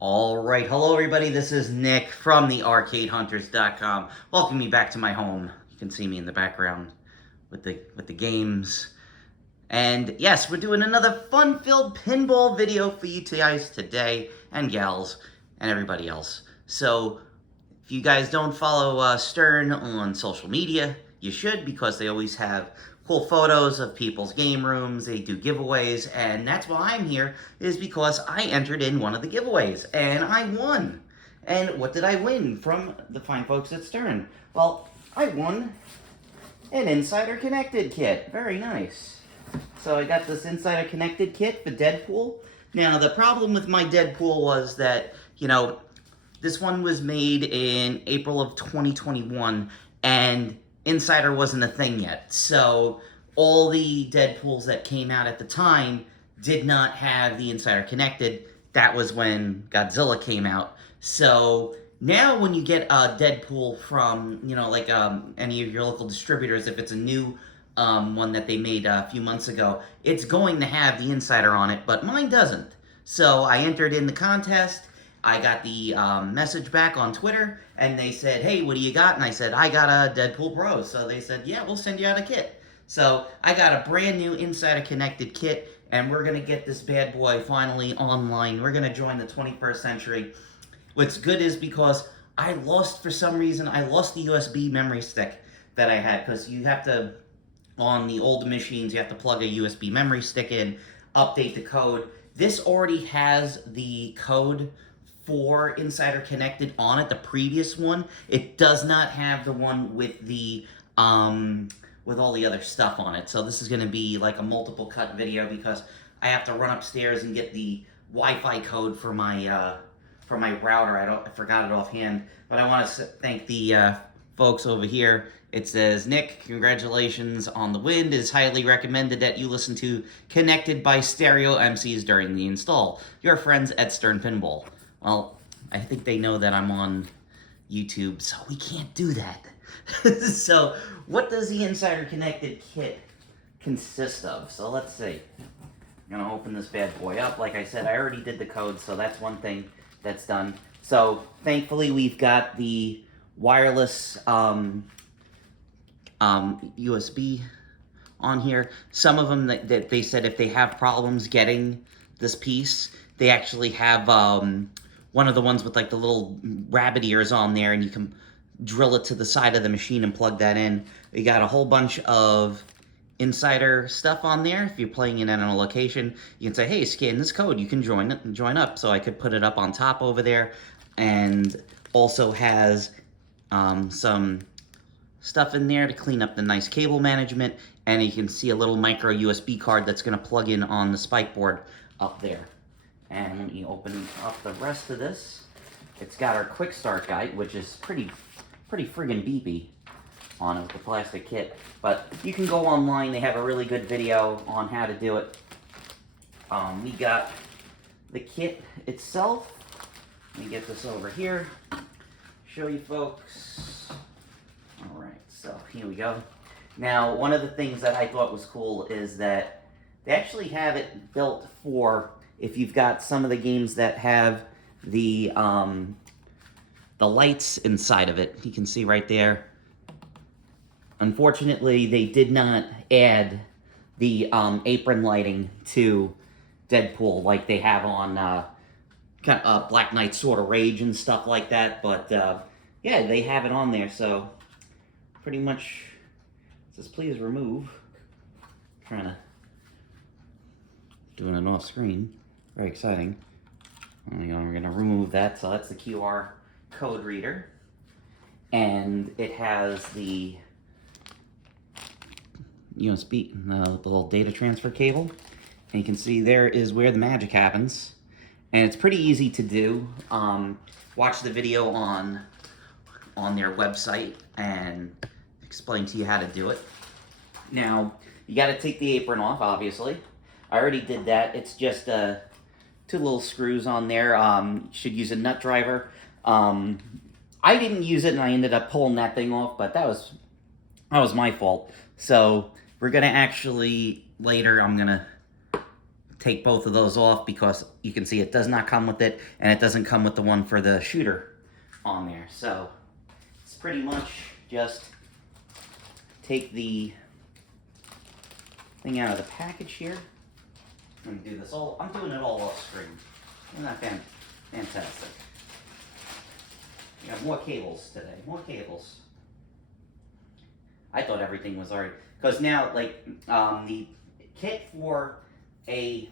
Alright, hello everybody, this is Nick from the ArcadeHunters.com. Welcome me back to my home. You can see me in the background with the games. And yes, we're doing another fun-filled pinball video for you guys today, and gals, and everybody else. So, if you guys don't follow Stern on social media, you should, because they always have cool photos of people's game rooms, they do giveaways, and that's why I'm here, is because I entered in one of the giveaways, and I won. And what did I win from the fine folks at Stern? Well, I won an Insider Connected kit. Very nice. So I got this Insider Connected kit for Deadpool. Now, the problem with my Deadpool was that, this one was made in April of 2021, and Insider wasn't a thing yet. So all the Deadpools that came out at the time did not have the Insider connected. That was when Godzilla came out. So now when you get a Deadpool from, any of your local distributors, if it's a new one that they made a few months ago, it's going to have the Insider on it, but mine doesn't. So I entered in the contest. I got the message back on Twitter, and they said, hey, what do you got? And I said, I got a Deadpool Pro. So they said, yeah, we'll send you out a kit. So I got a brand new Insider Connected kit, and we're going to get this bad boy finally online. We're going to join the 21st century. What's good is because for some reason, I lost the USB memory stick that I had, because you have to, on the old machines, you have to plug a USB memory stick in, update the code. This already has the code for Insider Connected on it, the previous one. It does not have the one with the with all the other stuff on it. So this is going to be like a multiple cut video, because I have to run upstairs and get the Wi-Fi code for my router. I forgot it offhand, but I want to thank the folks over here. It says, Nick, congratulations on the win. It is highly recommended that you listen to Connected by Stereo MCs during the install. Your friends at Stern Pinball. Well, I think they know that I'm on YouTube, so we can't do that. So, what does the Insider Connected kit consist of? So, let's see. I'm going to open this bad boy up. Like I said, I already did the code, so that's one thing that's done. So, thankfully, we've got the wireless USB on here. Some of them that they said if they have problems getting this piece, they actually have one of the ones with like the little rabbit ears on there, and you can drill it to the side of the machine and plug that in. You got a whole bunch of Insider stuff on there. If you're playing it in a location, you can say, hey, scan this code, you can join up. So I could put it up on top over there, and also has some stuff in there to clean up the nice cable management, and you can see a little micro USB card that's going to plug in on the spike board up there. And let me open up the rest of this. It's got our quick start guide, which is pretty friggin' beepy on it with the plastic kit. But you can go online, they have a really good video on how to do it. We got the kit itself. Let me get this over here, show you folks. Alright, so here we go. Now, one of the things that I thought was cool is that they actually have it built for if you've got some of the games that have the lights inside of it. You can see right there. Unfortunately, they did not add the apron lighting to Deadpool like they have on Black Knight Sword of Rage and stuff like that. But yeah, they have it on there, so pretty much it says please remove. I'm trying to doing it off screen. Very exciting. We're going to remove that. So that's the QR code reader. And it has the USB, the little data transfer cable. And you can see there is where the magic happens. And it's pretty easy to do. Watch the video on their website and explain to you how to do it. Now, you got to take the apron off, obviously. I already did that. It's just two little screws on there. Should use a nut driver. I didn't use it, and I ended up pulling that thing off, but that was my fault. So we're gonna actually later. I'm gonna take both of those off because you can see it does not come with it, and it doesn't come with the one for the shooter on there. So it's pretty much just take the thing out of the package here. Let me do this all. I'm doing it all off screen. Isn't that fantastic? We have more cables today. More cables. I thought everything was already, because now like the kit for a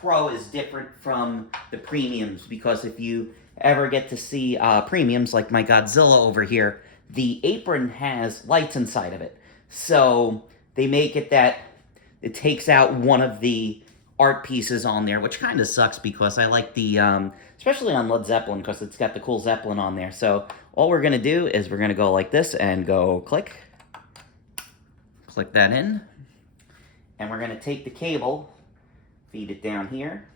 Pro is different from the premiums, because if you ever get to see premiums like my Godzilla over here, the apron has lights inside of it. So they make it that it takes out one of the art pieces on there, which kind of sucks because I like the, especially on Led Zeppelin, because it's got the cool Zeppelin on there. So all we're going to do is we're going to go like this and go click that in. And we're going to take the cable, feed it down here,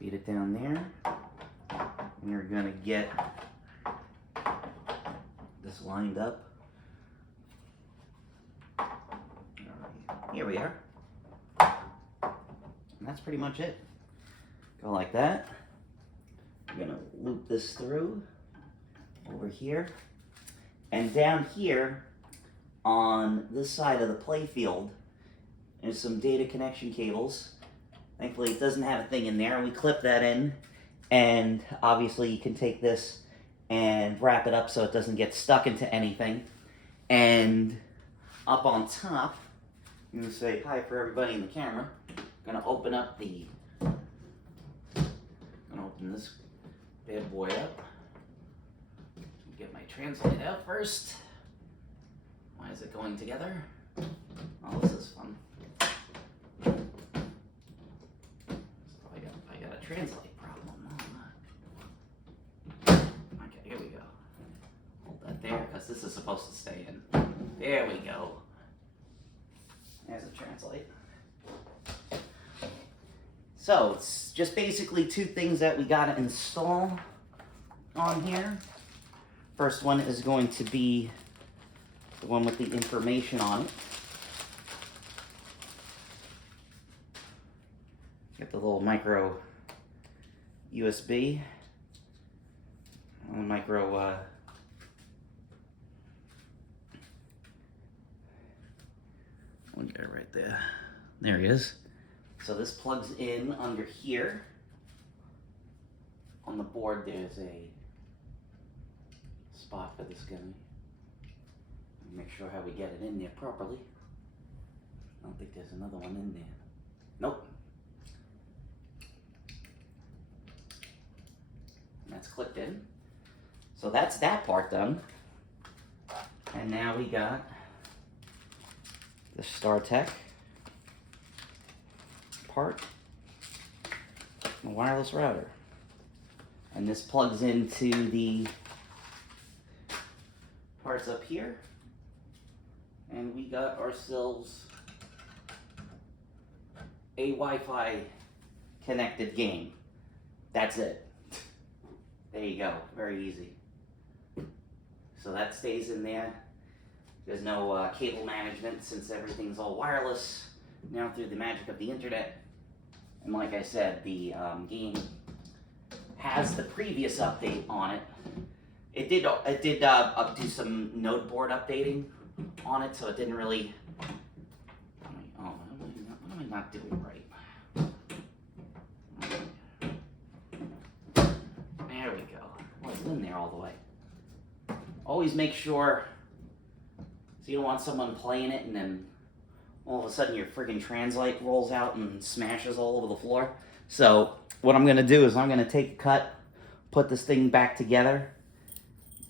feed it down there, and you're going to get this lined up. Here we are. And that's pretty much it. Go like that. I'm going to loop this through over here. And down here on this side of the play field, there's some data connection cables. Thankfully, it doesn't have a thing in there. We clip that in. And obviously, you can take this and wrap it up so it doesn't get stuck into anything. And up on top, I'm going to say hi for everybody in the camera. I'm going to open up this bad boy up. Get my translate out first. Why is it going together? Oh, this is fun. So I got a translate problem. Okay, here we go. Hold that there, because this is supposed to stay in. There we go. There's a translate. So it's just basically two things that we gotta install on here. First one is going to be the one with the information on it. Get the little micro USB, micro one guy right there. There he is. So this plugs in under here. On the board there's a spot for this guy. Make sure how we get it in there properly. I don't think there's another one in there. Nope. And that's clicked in. So that's that part done. And now we got the StarTech part, the wireless router. And this plugs into the parts up here. And we got ourselves a Wi-Fi connected game. That's it. There you go. Very easy. So that stays in there. There's no cable management since everything's all wireless now through the magic of the internet. And like I said, the game has the previous update on it. It did do some node board updating on it, so it didn't really. What am I not doing right? There we go. Oh, it's in there all the way. Always make sure, so you don't want someone playing it and then all of a sudden your friggin' translate rolls out and smashes all over the floor. So what I'm gonna do is I'm gonna take a cut, put this thing back together.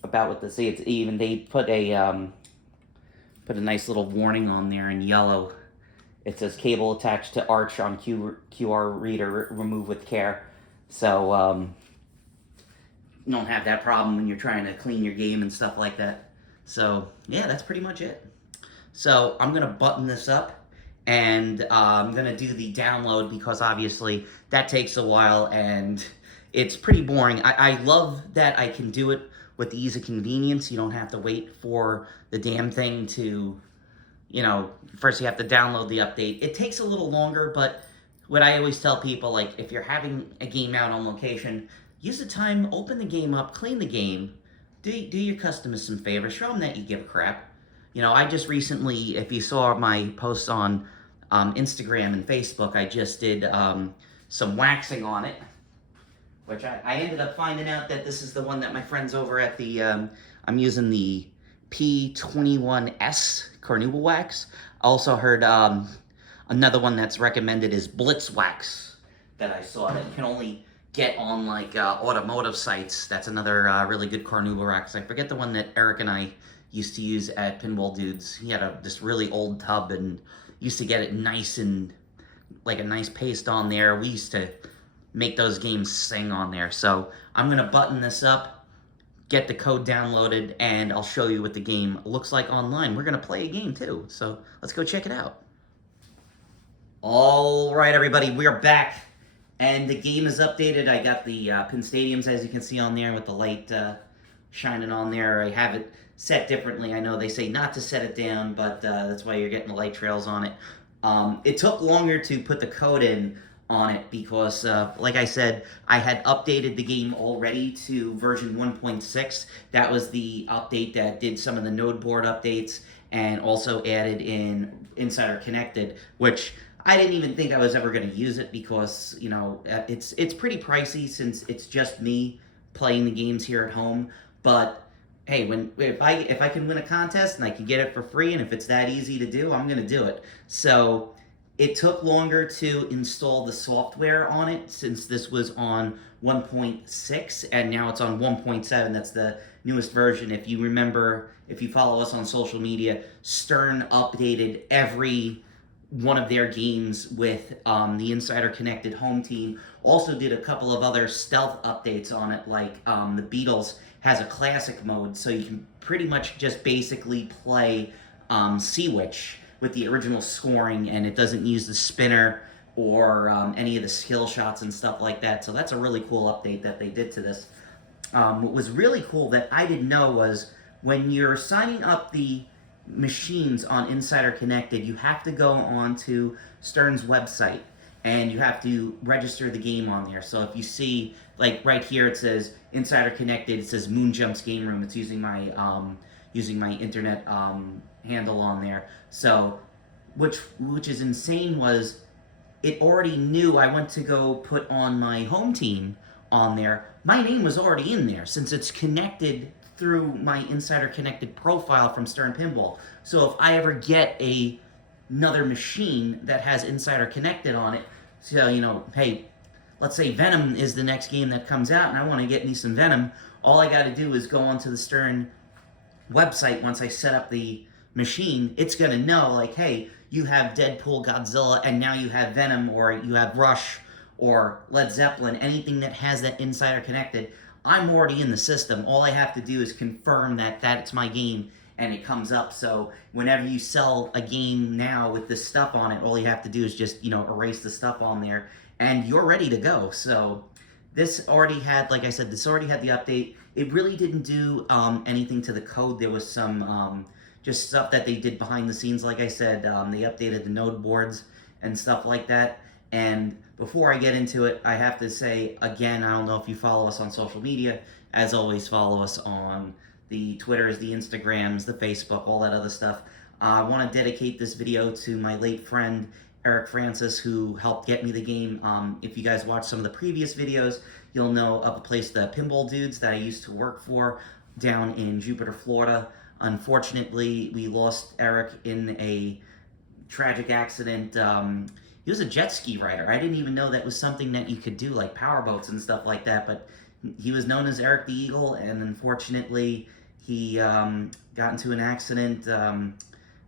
About what see, it's even. They put a nice little warning on there in yellow. It says cable attached to arch on QR reader, remove with care. So you don't have that problem when you're trying to clean your game and stuff like that. So yeah, that's pretty much it. So I'm gonna button this up and I'm gonna do the download because obviously that takes a while and it's pretty boring. I love that I can do it with the ease of convenience. You don't have to wait for the damn thing to, you know, first you have to download the update. It takes a little longer, but what I always tell people, like, if you're having a game out on location, use the time, open the game up, clean the game, do your customers some favors, show them that you give a crap. You know, I just recently, if you saw my posts on Instagram and Facebook, I just did some waxing on it, which I ended up finding out that this is the one that my friends over at the, I'm using the P21S Carnauba wax. I also heard another one that's recommended is Blitz Wax that I saw that you can only get on like automotive sites. That's another really good Carnauba wax. I forget the one that Eric and I used to use at Pinball Dudes. He had this really old tub and used to get it nice and like a nice paste on there. We used to make those games sing on there. So I'm gonna button this up, get the code downloaded, and I'll show you what the game looks like online. We're gonna play a game too, so let's go check it out. All right, everybody, we're back, and the game is updated. I got the pin stadiums, as you can see on there, with the light shining on there. I have it set differently. I know they say not to set it down, but that's why you're getting the light trails on it. It took longer to put the code in on it because, like I said, I had updated the game already to version 1.6. That was the update that did some of the node board updates and also added in Insider Connected, which I didn't even think I was ever going to use it because, you know, it's pretty pricey since it's just me playing the games here at home. But hey, if I can win a contest and I can get it for free, and if it's that easy to do, I'm gonna do it. So it took longer to install the software on it since this was on 1.6 and now it's on 1.7. That's the newest version. If you remember, if you follow us on social media, Stern updated every one of their games with the Insider Connected home team. Also did a couple of other stealth updates on it, like the Beatles has a classic mode, so you can pretty much just basically play Sea Witch with the original scoring, and it doesn't use the spinner or any of the skill shots and stuff like that. So that's a really cool update that they did to this. What was really cool that I didn't know was when you're signing up the machines on Insider Connected, you have to go onto Stern's website and you have to register the game on there. So if you see, like right here, it says Insider Connected. It says Moonjump's Game Room. It's using my internet handle on there. So, which is insane was it already knew I went to go put on my home team on there. My name was already in there since it's connected through my Insider Connected profile from Stern Pinball. So if I ever get another machine that has Insider Connected on it, so, you know, hey, let's say Venom is the next game that comes out and I want to get me some Venom, all I got to do is go onto the Stern website once I set up the machine. It's going to know, like, hey, you have Deadpool, Godzilla, and now you have Venom, or you have Rush, or Led Zeppelin, anything that has that Insider Connected. I'm already in the system. All I have to do is confirm that it's my game, and it comes up. So whenever you sell a game now with this stuff on it, all you have to do is just, you know, erase the stuff on there, and you're ready to go. So this already had, like I said, this already had the update. It really didn't do anything to the code. There was some just stuff that they did behind the scenes. Like I said, they updated the node boards and stuff like that. And before I get into it, I have to say, again, I don't know if you follow us on social media. As always, follow us on the Twitters, the Instagrams, the Facebook, all that other stuff. I want to dedicate this video to my late friend, Eric Francis, who helped get me the game. If you guys watched some of the previous videos, you'll know of a place, the Pinball Dudes, that I used to work for down in Jupiter, Florida. Unfortunately, we lost Eric in a tragic accident. He was a jet ski rider. I didn't even know that was something that you could do, like powerboats and stuff like that, but he was known as Eric the Eagle, and unfortunately, he got into an accident,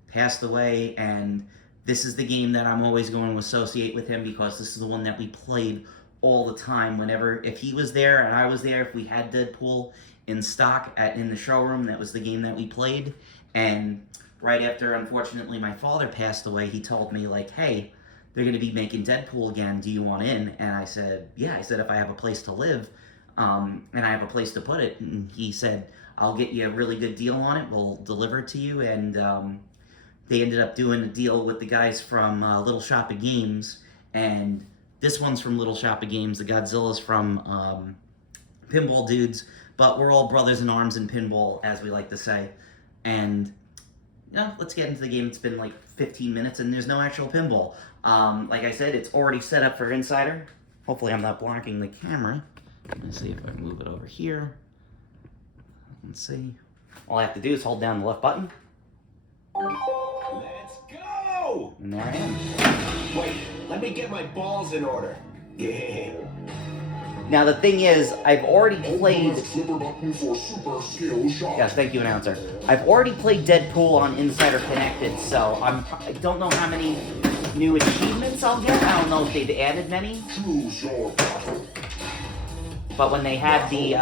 passed away, and this is the game that I'm always going to associate with him because this is the one that we played all the time. If he was there and I was there, if we had Deadpool in stock in the showroom, that was the game that we played. And right after, unfortunately, my father passed away, he told me, like, hey, they're going to be making Deadpool again. Do you want in? And I said, yeah. I said, if I have a place to live and I have a place to put it. And he said, I'll get you a really good deal on it. We'll deliver it to you. And they ended up doing a deal with the guys from Little Shop of Games, and this one's from Little Shop of Games. The Godzilla's from Pinball Dudes, but we're all brothers in arms in pinball, as we like to say. And let's get into the game. It's been like 15 minutes, and there's no actual pinball. Like I said, it's already set up for Insider. Hopefully, I'm not blocking the camera. Let me see if I move it over here. Let's see. All I have to do is hold down the left button. Let's go! And there I am. Wait, let me get my balls in order. Yeah. Now the thing is, I've already played... Yes, thank you, announcer. I've already played Deadpool on Insider Connected, so I don't know how many new achievements I'll get. I don't know if they've added many. But when they had the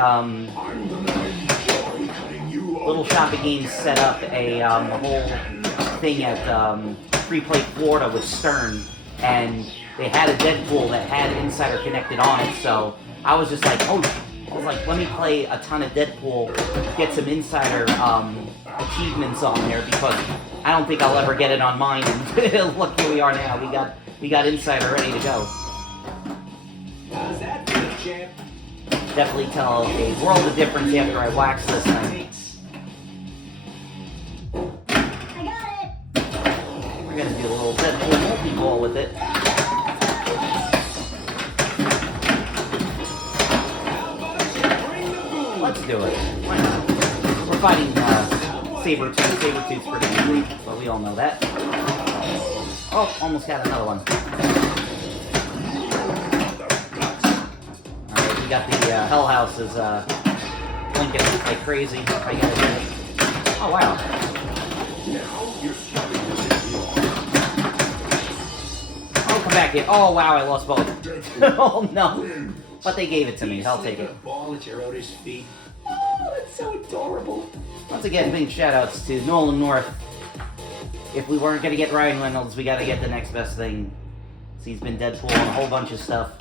Little Shop of Games set up a whole thing at Free Play Florida with Stern, and they had a Deadpool that had Insider Connected on it, so I was just like, let me play a ton of Deadpool, get some Insider achievements on there, because I don't think I'll ever get it on mine, and look, here we are now, we got Insider ready to go. How's that for the champ? Definitely tell a world of difference after I wax this thing. I got it! We're gonna do a little Deadpool multi-ball with it. Let's do it. Why not? We're fighting Sabretooth. Sabretooth's pretty easy, but we all know that. Oh, almost got another one. Alright, we got the Hell House is blinking like crazy. I gotta get it. Oh, wow. Oh, come back here. Oh, wow, I lost both. Oh, no. But they gave it to me. I'll take it. Ball at your owner's feet. Oh, that's so adorable. Once again, big shout-outs to Nolan North. If we weren't going to get Ryan Reynolds, we got to get the next best thing. So he's been Deadpool and a whole bunch of stuff.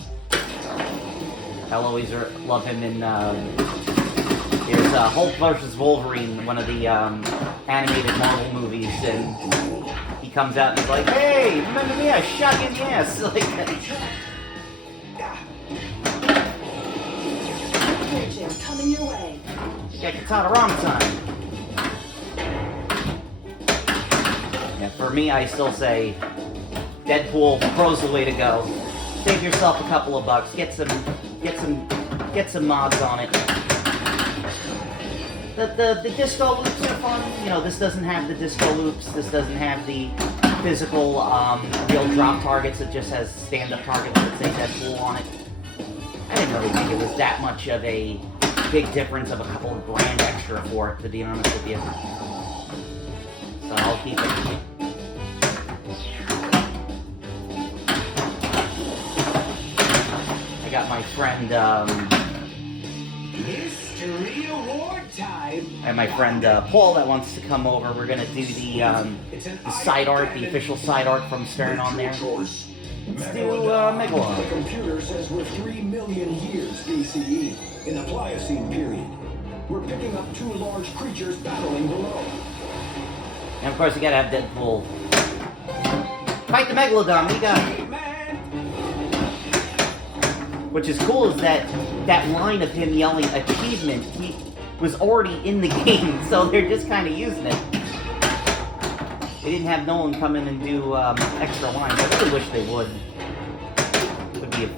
I'll always love him in... There's Hulk vs. Wolverine, one of the animated Marvel movies, and he comes out and he's like, "Hey, remember me? I shot you in the ass." Like that. Coming your way. Yeah, Katana Ram time. Yeah, for me, I still say Deadpool Pro's the way to go. Save yourself a couple of bucks. Get some mods on it. The disco loops are fun. You know, this doesn't have the disco loops. This doesn't have the physical real drop targets. It just has stand-up targets that say Deadpool on it. I didn't really think it was that much of a big difference of a couple of grand extra for it, to be honest with you. So I'll keep it. I got my friend, History Award time! and my friend Paul that wants to come over. We're gonna do the side art, the official side art from Stern on there. Let's do Megalon. The computer says we're 3 million years BCE, in the Pliocene period. We're picking up 2 large creatures battling below. And of course, you gotta have Deadpool. Fight the Megalodon, we got it. Which is cool is that line of him yelling achievement, he was already in the game, so they're just kind of using it. They didn't have Nolan come in and do extra lines. I really wish they would. It would be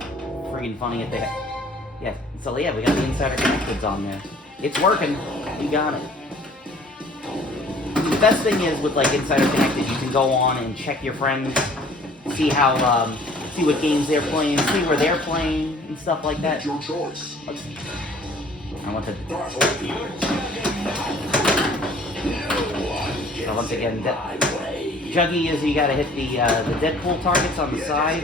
friggin' funny if they had... Yeah, so yeah, we got the Insider Connecteds on there. It's working. We got it. The best thing is with like Insider Connected, you can go on and check your friends, see how, see what games they're playing, see where they're playing, and stuff like that. Your choice. I want to... So once again, Juggy is you gotta hit the Deadpool targets on the side.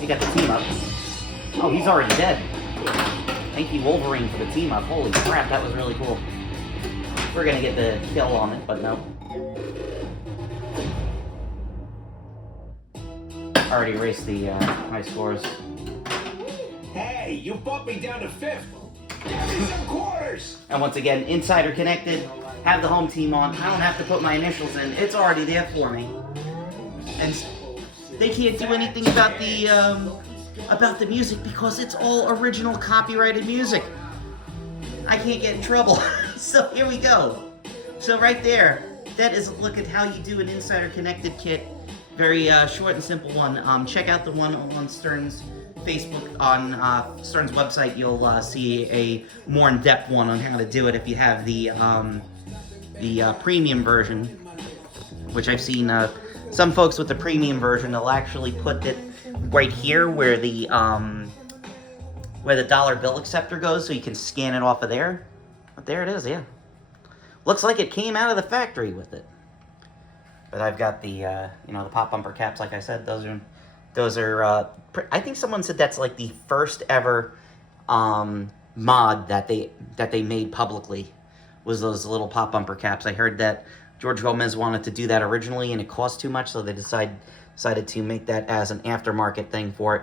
You got the team up. Oh, he's already dead. Thank you, Wolverine, for the team up. Holy crap, that was really cool. We're gonna get the kill on it, but no. Already erased the high scores. Hey, you bumped me down to 5th. Give me some quarters. And once again, Insider Connected, have the home team on. I don't have to put my initials in. It's already there for me. And they can't do anything about the music because it's all original copyrighted music. I can't get in trouble. So here we go. So right there, that is a look at how you do an Insider Connected kit. Very short and simple one. Check out the one on Stern's Facebook, on Stern's website. You'll see a more in-depth one on how to do it if you have the premium version, which I've seen some folks with the premium version, they'll actually put it right here where the dollar bill acceptor goes, so you can scan it off of there. But there it is, yeah. Looks like it came out of the factory with it. But I've got the the pop bumper caps, like I said. Those are. I think someone said that's like the first ever mod that they made publicly, was those little pop bumper caps. I heard that George Gomez wanted to do that originally, and it cost too much, so they decided to make that as an aftermarket thing for it.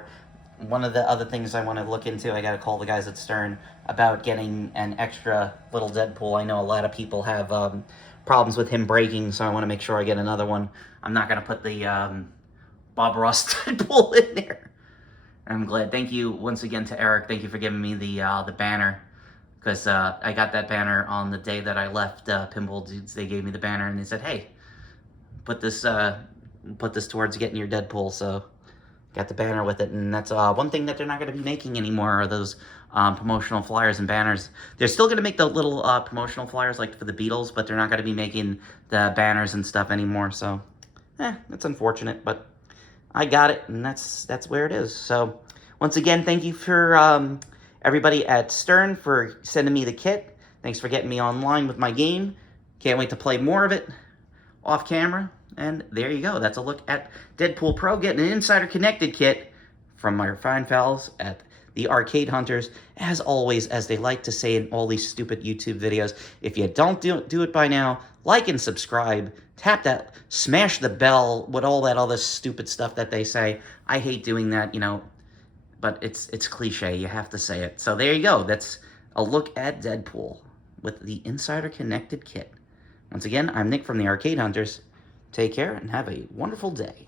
One of the other things I want to look into, I got to call the guys at Stern about getting an extra little Deadpool. I know a lot of people have problems with him breaking, so I want to make sure I get another one. I'm not going to put the Bob Ross Deadpool in there. I'm glad. Thank you once again to Eric. Thank you for giving me the banner, because I got that banner on the day that I left Pinball Dudes. They gave me the banner, and they said, hey, put this towards getting your Deadpool, so got the banner with it. And that's one thing that they're not going to be making anymore, are those promotional flyers and banners. They're still going to make the little promotional flyers like for the Beatles, but they're not going to be making the banners and stuff anymore. So, that's unfortunate, but I got it, and that's where it is. So, once again, thank you for everybody at Stern for sending me the kit. Thanks for getting me online with my game. Can't wait to play more of it off camera. And there you go. That's a look at Deadpool Pro, getting an Insider Connected kit from my fine pals at the Arcade Hunters. As always, as they like to say in all these stupid YouTube videos, if you don't do it by now, like and subscribe, tap that, smash the bell, with all that other stupid stuff that they say. I hate doing that, but it's cliche. You have to say it. So there you go. That's a look at Deadpool with the Insider Connected kit. Once again, I'm Nick from the Arcade Hunters. Take care and have a wonderful day.